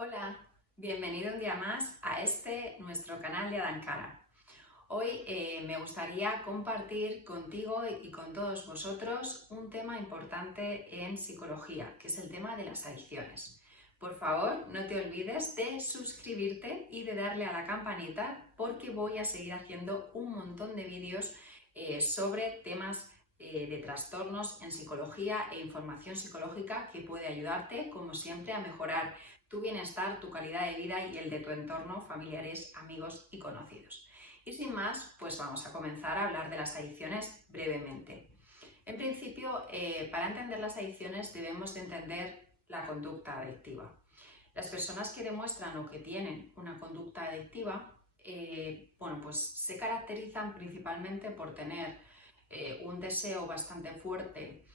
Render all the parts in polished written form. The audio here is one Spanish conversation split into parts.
Hola, bienvenido un día más a nuestro canal de Adankara. Hoy me gustaría compartir contigo y con todos vosotros un tema importante en psicología, que es el tema de las adicciones. Por favor, no te olvides de suscribirte y de darle a la campanita porque voy a seguir haciendo un montón de vídeos sobre temas de trastornos en psicología e información psicológica que puede ayudarte, como siempre, a mejorar tu bienestar, tu calidad de vida y el de tu entorno, familiares, amigos y conocidos. Y sin más, pues vamos a comenzar a hablar de las adicciones brevemente. En principio, para entender las adicciones debemos de entender la conducta adictiva. Las personas que demuestran o que tienen una conducta adictiva, pues se caracterizan principalmente por tener un deseo bastante fuerte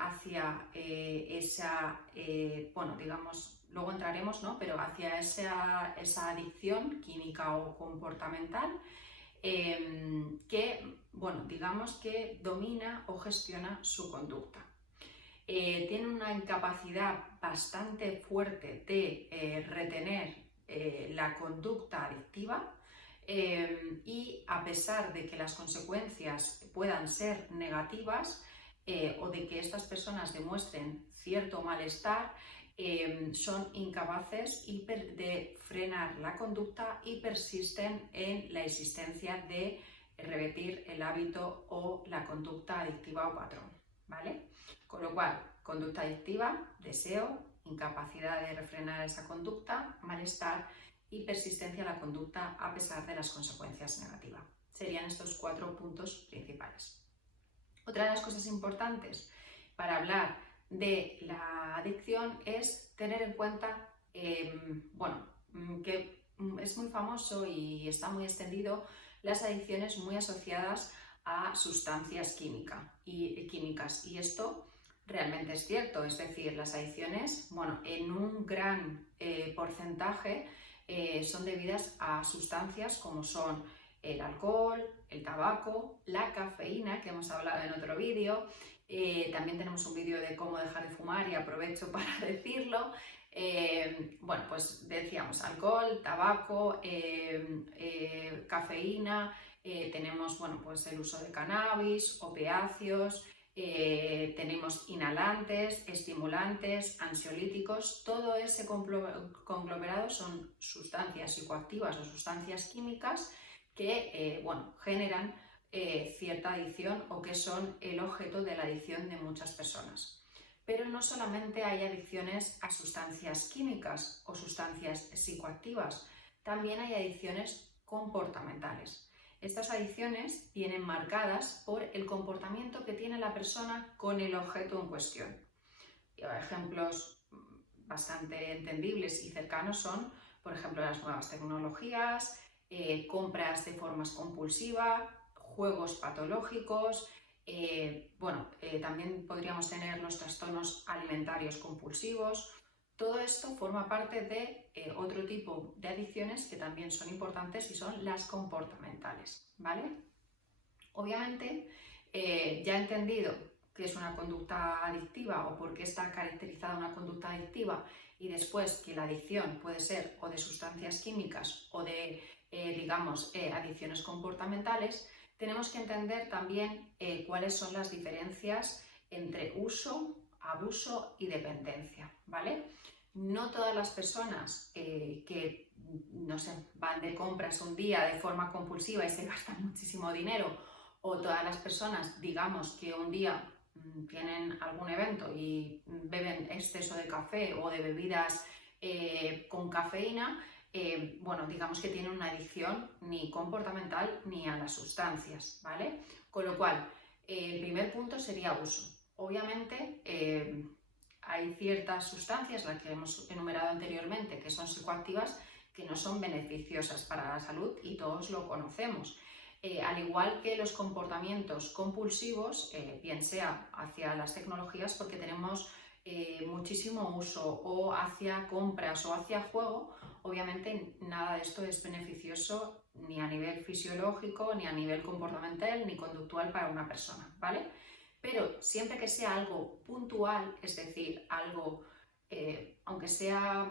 hacia luego entraremos, ¿no? Pero hacia esa adicción química o comportamental digamos que domina o gestiona su conducta. Tiene una incapacidad bastante fuerte de retener la conducta adictiva y a pesar de que las consecuencias puedan ser negativas o de que estas personas demuestren cierto malestar, son incapaces de frenar la conducta y persisten en la existencia de repetir el hábito o la conducta adictiva o patrón, ¿vale? Con lo cual, conducta adictiva, deseo, incapacidad de refrenar esa conducta, malestar y persistencia en la conducta a pesar de las consecuencias negativas. Serían estos 4 puntos principales. Otra de las cosas importantes para hablar de la adicción es tener en cuenta que es muy famoso y está muy extendido las adicciones muy asociadas a sustancias químicas y esto realmente es cierto, es decir, las adicciones en un gran porcentaje son debidas a sustancias como son el alcohol, el tabaco, la cafeína, que hemos hablado en otro vídeo. También tenemos un vídeo de cómo dejar de fumar y aprovecho para decirlo. Pues decíamos alcohol, tabaco, cafeína, tenemos pues el uso de cannabis, opiáceos, tenemos inhalantes, estimulantes, ansiolíticos. Todo ese conglomerado son sustancias psicoactivas o sustancias químicas que generan cierta adicción o que son el objeto de la adicción de muchas personas. Pero no solamente hay adicciones a sustancias químicas o sustancias psicoactivas, también hay adicciones comportamentales. Estas adicciones vienen marcadas por el comportamiento que tiene la persona con el objeto en cuestión. Ejemplos bastante entendibles y cercanos son, por ejemplo, las nuevas tecnologías, compras de forma compulsiva, juegos patológicos, también podríamos tener los trastornos alimentarios compulsivos. Todo esto forma parte de otro tipo de adicciones que también son importantes y son las comportamentales, ¿vale? Obviamente, ya he entendido qué es una conducta adictiva o por qué está caracterizada una conducta adictiva y después que la adicción puede ser o de sustancias químicas o de, adicciones comportamentales, tenemos que entender también cuáles son las diferencias entre uso, abuso y dependencia, ¿vale? No todas las personas que, no sé, van de compras un día de forma compulsiva y se gastan muchísimo dinero, o todas las personas, digamos, que un día tienen algún evento y beben exceso de café o de bebidas con cafeína, digamos que tienen una adicción ni comportamental ni a las sustancias, ¿vale? Con lo cual, el primer punto sería uso. Obviamente, hay ciertas sustancias, las que hemos enumerado anteriormente, que son psicoactivas, que no son beneficiosas para la salud y todos lo conocemos. Al igual que los comportamientos compulsivos, bien sea hacia las tecnologías porque tenemos muchísimo uso, o hacia compras o hacia juego, obviamente nada de esto es beneficioso ni a nivel fisiológico, ni a nivel comportamental, ni conductual para una persona, ¿vale? Pero siempre que sea algo puntual, es decir, algo, aunque sea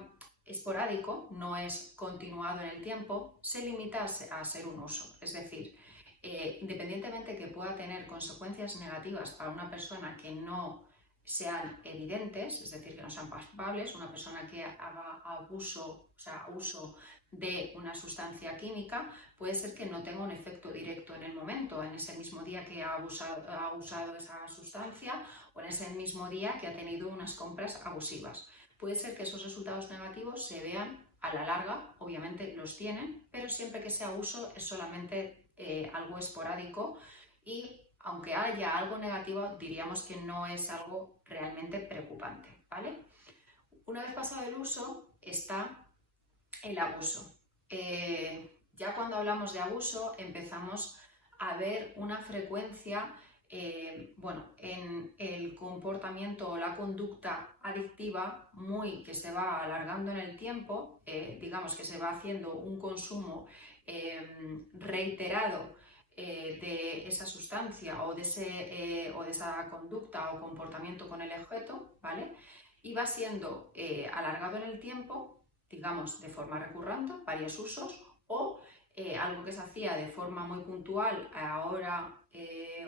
esporádico, no es continuado en el tiempo, se limita a ser un uso. Es decir, independientemente que pueda tener consecuencias negativas para una persona que no sean evidentes, es decir, que no sean palpables, una persona que haga abuso, o sea, uso de una sustancia química, puede ser que no tenga un efecto directo en el momento, en ese mismo día que ha usado esa sustancia o en ese mismo día que ha tenido unas compras abusivas. Puede ser que esos resultados negativos se vean a la larga, obviamente los tienen, pero siempre que sea uso es solamente algo esporádico y aunque haya algo negativo, diríamos que no es algo realmente preocupante, ¿vale? Una vez pasado el uso está el abuso. Ya cuando hablamos de abuso empezamos a ver una frecuencia en el comportamiento o la conducta adictiva que se va alargando en el tiempo, digamos que se va haciendo un consumo reiterado de esa sustancia o de esa conducta o comportamiento con el objeto, ¿vale? Y va siendo alargado en el tiempo, digamos, de forma recurrente, varios usos, o algo que se hacía de forma muy puntual, ahora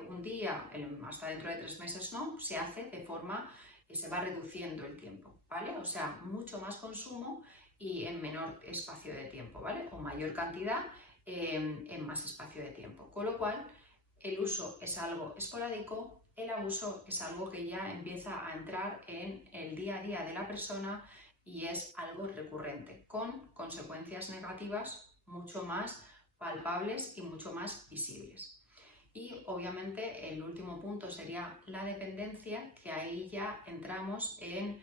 un día, hasta dentro de 3 meses no, se hace de forma, se va reduciendo el tiempo, ¿vale? O sea, mucho más consumo y en menor espacio de tiempo, ¿vale? O mayor cantidad en más espacio de tiempo. Con lo cual, el uso es algo esporádico, el abuso es algo que ya empieza a entrar en el día a día de la persona y es algo recurrente, con consecuencias negativas mucho más palpables y mucho más visibles. Y obviamente el último punto sería la dependencia, que ahí ya entramos en,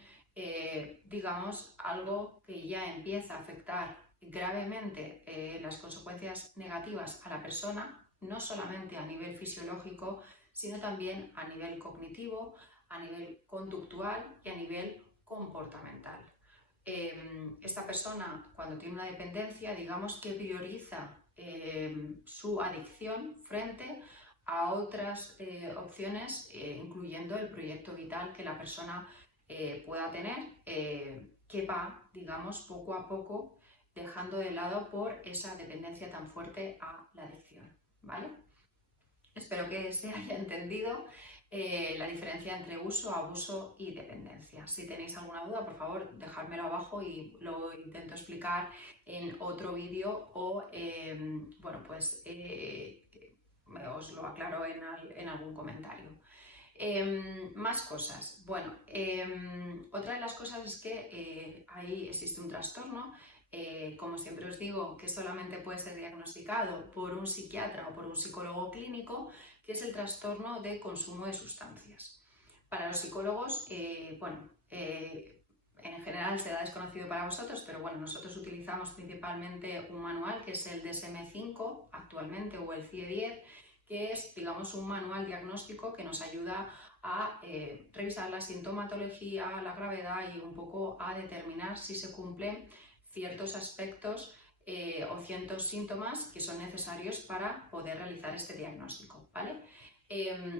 digamos, algo que ya empieza a afectar gravemente las consecuencias negativas a la persona, no solamente a nivel fisiológico, sino también a nivel cognitivo, a nivel conductual y a nivel comportamental. Esta persona, cuando tiene una dependencia, digamos que prioriza su adicción frente a otras opciones, incluyendo el proyecto vital que la persona pueda tener, que va, digamos, poco a poco dejando de lado por esa dependencia tan fuerte a la adicción, ¿vale? Espero que se haya entendido la diferencia entre uso, abuso y dependencia. Si tenéis alguna duda, por favor, dejármelo abajo y lo intento explicar en otro vídeo o, os lo aclaro en algún comentario. Más cosas. Bueno, otra de las cosas es que ahí existe un trastorno, como siempre os digo, que solamente puede ser diagnosticado por un psiquiatra o por un psicólogo clínico, que es el trastorno de consumo de sustancias. Para los psicólogos, en general será desconocido para vosotros, pero bueno, nosotros utilizamos principalmente un manual que es el DSM-5 actualmente o el CIE-10, que es, digamos, un manual diagnóstico que nos ayuda a revisar la sintomatología, la gravedad y un poco a determinar si se cumplen ciertos aspectos o ciertos síntomas que son necesarios para poder realizar este diagnóstico, ¿vale?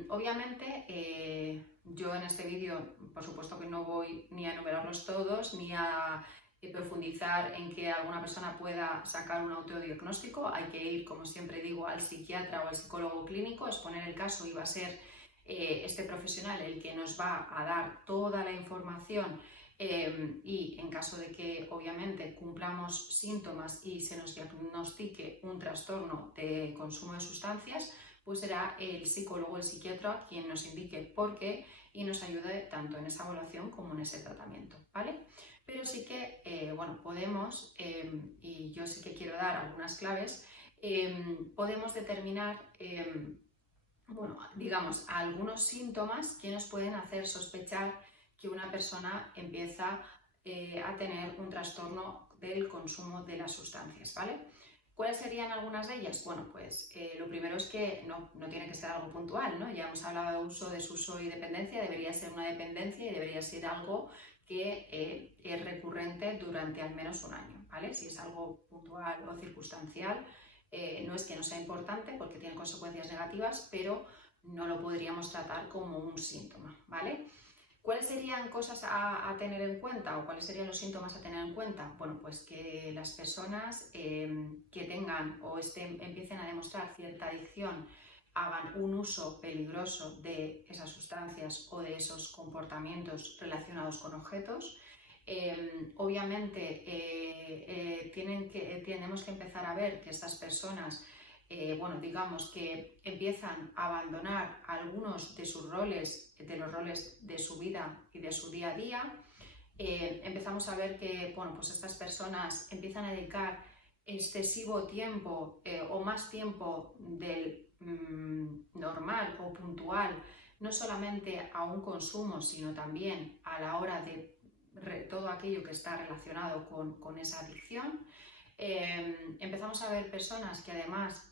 Obviamente, yo en este vídeo, por supuesto que no voy ni a enumerarlos todos, ni a profundizar en que alguna persona pueda sacar un autodiagnóstico. Hay que ir, como siempre digo, al psiquiatra o al psicólogo clínico, exponer el caso y va a ser este profesional el que nos va a dar toda la información y en caso de que obviamente cumplamos síntomas y se nos diagnostique un trastorno de consumo de sustancias, pues será el psicólogo o el psiquiatra quien nos indique por qué y nos ayude tanto en esa evaluación como en ese tratamiento, ¿vale? Pero sí que, podemos, y yo sí que quiero dar algunas claves, podemos determinar, digamos, algunos síntomas que nos pueden hacer sospechar que una persona empieza a tener un trastorno del consumo de las sustancias, ¿vale? ¿Cuáles serían algunas de ellas? Bueno, pues lo primero es que no tiene que ser algo puntual, ¿no? Ya hemos hablado de uso, desuso y dependencia, debería ser una dependencia y debería ser algo que es recurrente durante al menos un año, ¿vale? Si es algo puntual o circunstancial, no es que no sea importante porque tiene consecuencias negativas, pero no lo podríamos tratar como un síntoma, ¿vale? ¿Cuáles serían cosas a tener en cuenta o cuáles serían los síntomas a tener en cuenta? Bueno, pues que las personas que tengan o empiecen a demostrar cierta adicción hagan un uso peligroso de esas sustancias o de esos comportamientos relacionados con objetos. Obviamente tenemos que empezar a ver que estas personas bueno, digamos que empiezan a abandonar algunos de sus roles, de los roles de su vida y de su día a día. Empezamos a ver que, bueno, pues estas personas empiezan a dedicar excesivo tiempo o más tiempo del normal o puntual, no solamente a un consumo, sino también a la hora de todo aquello que está relacionado con esa adicción. Empezamos a ver personas que además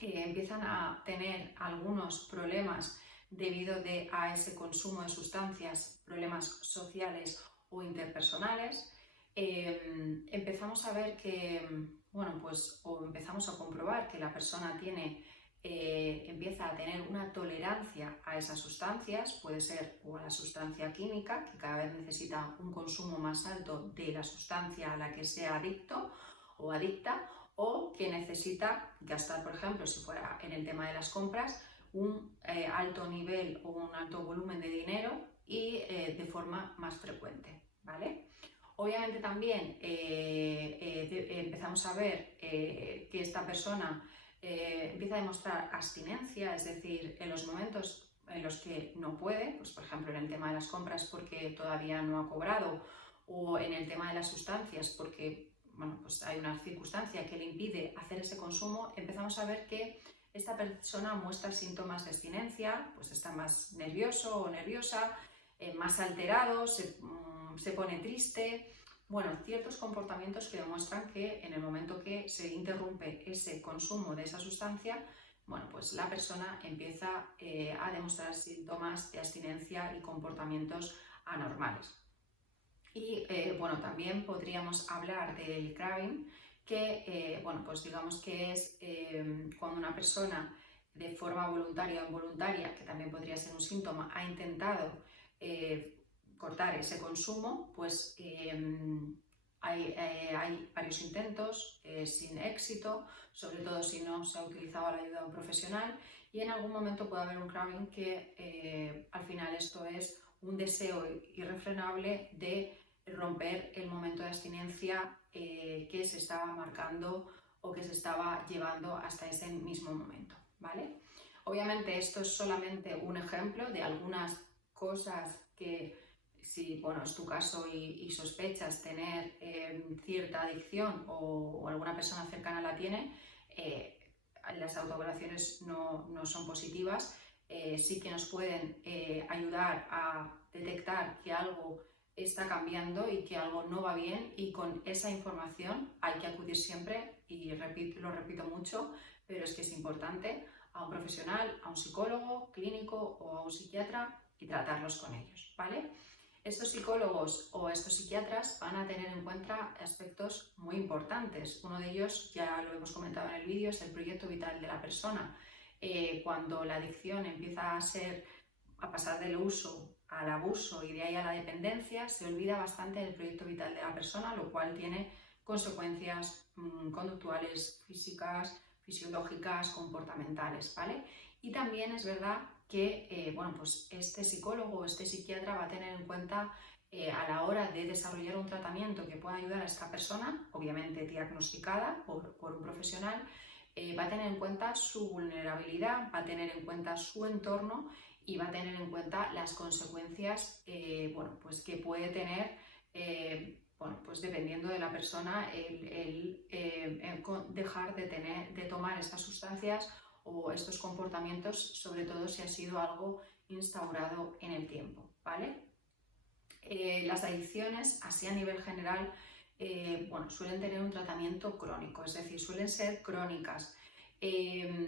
empiezan a tener algunos problemas debido a ese consumo de sustancias, problemas sociales o interpersonales. Empezamos a ver que, bueno, pues, o empezamos a comprobar que la persona empieza a tener una tolerancia a esas sustancias, puede ser o a la sustancia química, que cada vez necesita un consumo más alto de la sustancia a la que sea adicto o adicta, o que necesita gastar, por ejemplo, si fuera en el tema de las compras, un alto nivel o un alto volumen de dinero y de forma más frecuente, ¿vale? Obviamente también empezamos a ver que esta persona empieza a demostrar abstinencia, es decir, en los momentos en los que no puede, pues por ejemplo en el tema de las compras porque todavía no ha cobrado, o en el tema de las sustancias porque bueno, pues hay una circunstancia que le impide hacer ese consumo, empezamos a ver que esta persona muestra síntomas de abstinencia, pues está más nervioso o nerviosa, más alterado, se pone triste. Bueno, ciertos comportamientos que demuestran que en el momento que se interrumpe ese consumo de esa sustancia, bueno, pues la persona empieza a demostrar síntomas de abstinencia y comportamientos anormales. Y bueno, también podríamos hablar del craving, que bueno, pues digamos que es cuando una persona de forma voluntaria o involuntaria, que también podría ser un síntoma, ha intentado cortar ese consumo, pues hay varios intentos sin éxito, sobre todo si no se ha utilizado la ayuda de un profesional, y en algún momento puede haber un craving que al final esto es un deseo irrefrenable de romper el momento de abstinencia que se estaba marcando o que se estaba llevando hasta ese mismo momento, ¿vale? Obviamente esto es solamente un ejemplo de algunas cosas que si bueno, es tu caso y sospechas tener cierta adicción o alguna persona cercana la tiene, las autoevaluaciones no son positivas, sí que nos pueden ayudar a detectar que algo está cambiando y que algo no va bien, y con esa información hay que acudir siempre, y lo repito mucho, pero es que es importante, a un profesional, a un psicólogo clínico o a un psiquiatra y tratarlos con ellos, ¿vale? Estos psicólogos o estos psiquiatras van a tener en cuenta aspectos muy importantes. Uno de ellos, ya lo hemos comentado en el vídeo, es el proyecto vital de la persona. Cuando la adicción empieza a pasar del uso al abuso y de ahí a la dependencia, se olvida bastante del proyecto vital de la persona, lo cual tiene consecuencias conductuales, físicas, fisiológicas, comportamentales, ¿vale? Y también es verdad que bueno, pues este psicólogo o este psiquiatra va a tener en cuenta a la hora de desarrollar un tratamiento que pueda ayudar a esta persona, obviamente diagnosticada por un profesional, va a tener en cuenta su vulnerabilidad, va a tener en cuenta su entorno y va a tener en cuenta las consecuencias bueno, pues que puede tener bueno, pues dependiendo de la persona el dejar de tomar estas sustancias o estos comportamientos, sobre todo si ha sido algo instaurado en el tiempo, ¿vale? Las adicciones, así a nivel general, bueno, suelen tener un tratamiento crónico, es decir, suelen ser crónicas,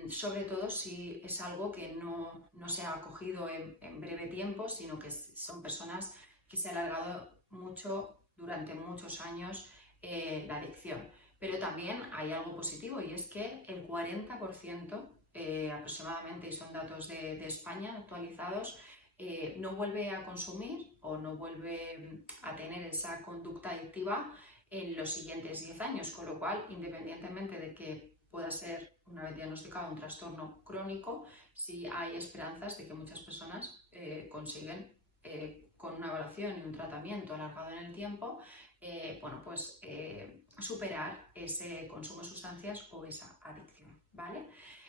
sobre todo si es algo que no se ha cogido en breve tiempo, sino que son personas que se han alargado mucho durante muchos años la adicción. Pero también hay algo positivo, y es que el 40% aproximadamente, y son datos de España actualizados, no vuelve a consumir o no vuelve a tener esa conducta adictiva en los siguientes 10 años, con lo cual, independientemente de que pueda ser, una vez diagnosticado, un trastorno crónico, sí hay esperanzas de que muchas personas consiguen, con una evaluación y un tratamiento alargado en el tiempo, superar ese consumo de sustancias o esa adicción, ¿vale?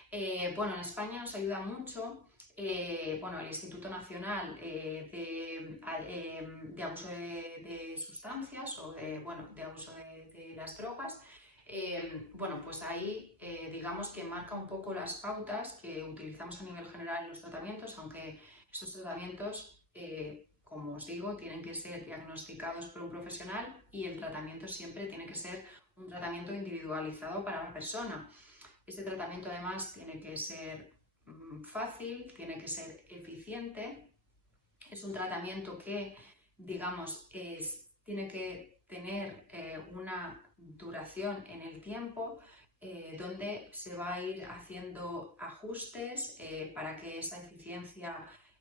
En España nos ayuda mucho el Instituto Nacional de Abuso de Sustancias o de abuso de las drogas. Pues ahí digamos que marca un poco las pautas que utilizamos a nivel general en los tratamientos, aunque estos tratamientos, como os digo, tienen que ser diagnosticados por un profesional y el tratamiento siempre tiene que ser un tratamiento individualizado para la persona. Este tratamiento además tiene que ser fácil, tiene que ser eficiente, es un tratamiento que, digamos, tiene que tener una duración en el tiempo donde se va a ir haciendo ajustes para que esa eficiencia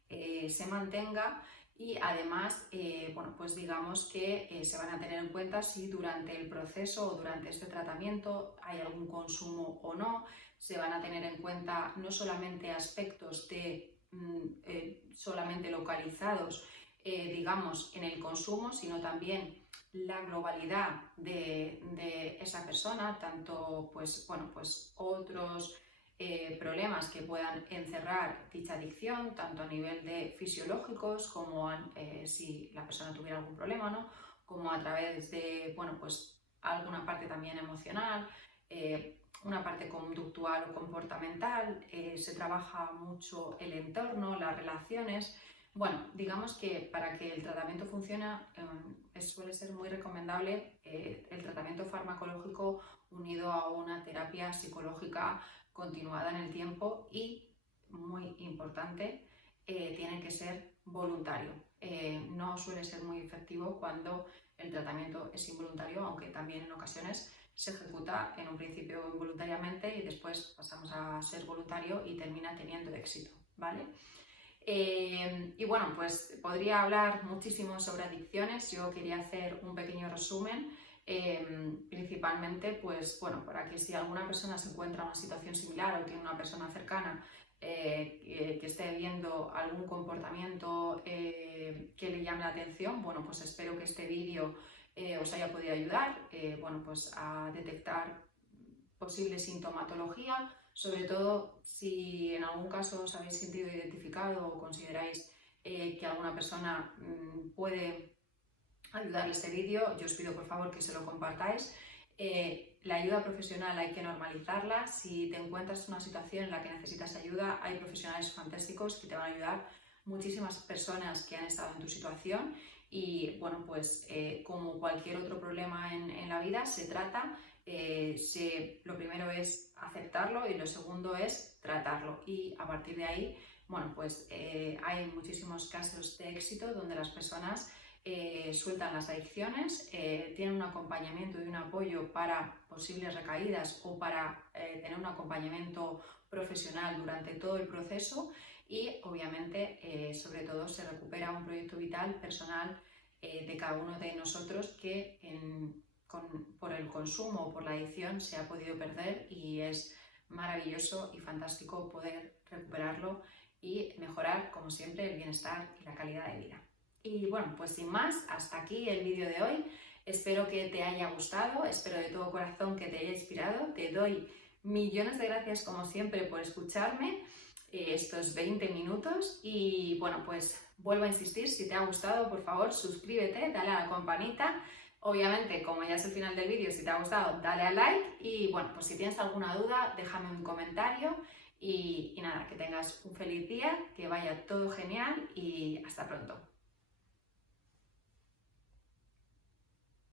se mantenga y además, digamos que se van a tener en cuenta si durante el proceso o durante este tratamiento hay algún consumo o no. Se van a tener en cuenta no solamente aspectos solamente localizados, digamos, en el consumo, sino también la globalidad de esa persona, tanto otros problemas que puedan encerrar dicha adicción, tanto a nivel de fisiológicos como si la persona tuviera algún problema, ¿no? Como a través de alguna parte también emocional, una parte conductual o comportamental, se trabaja mucho el entorno, las relaciones. Digamos que para que el tratamiento funcione suele ser muy recomendable el tratamiento farmacológico unido a una terapia psicológica continuada en el tiempo y, muy importante, tiene que ser voluntario. No suele ser muy efectivo cuando el tratamiento es involuntario, aunque también en ocasiones se ejecuta en un principio involuntariamente y después pasamos a ser voluntario y termina teniendo éxito, ¿vale? Pues podría hablar muchísimo sobre adicciones. Yo quería hacer un pequeño resumen, principalmente para que si alguna persona se encuentra en una situación similar o tiene una persona cercana que esté viendo algún comportamiento que le llame la atención, pues espero que este vídeo os haya podido ayudar a detectar posible sintomatología, sobre todo si en algún caso os habéis sentido identificado o consideráis que alguna persona puede ayudarle este vídeo. Yo os pido por favor que se lo compartáis. La ayuda profesional hay que normalizarla. Si te encuentras en una situación en la que necesitas ayuda, hay profesionales fantásticos que te van a ayudar, muchísimas personas que han estado en tu situación y como cualquier otro problema en la vida se trata. Lo primero es aceptarlo y lo segundo es tratarlo, y a partir de ahí hay muchísimos casos de éxito donde las personas sueltan las adicciones, tienen un acompañamiento y un apoyo para posibles recaídas o para tener un acompañamiento profesional durante todo el proceso y obviamente sobre todo se recupera un proyecto vital personal de cada uno de nosotros que por el consumo o por la adicción se ha podido perder, y es maravilloso y fantástico poder recuperarlo y mejorar, como siempre, el bienestar y la calidad de vida. Y sin más, hasta aquí el vídeo de hoy. Espero que te haya gustado, espero de todo corazón que te haya inspirado. Te doy millones de gracias, como siempre, por escucharme estos 20 minutos y vuelvo a insistir, si te ha gustado, por favor, suscríbete, dale a la campanita. Obviamente, como ya es el final del vídeo, si te ha gustado, dale a like y si tienes alguna duda, déjame un comentario y nada, que tengas un feliz día, que vaya todo genial y hasta pronto.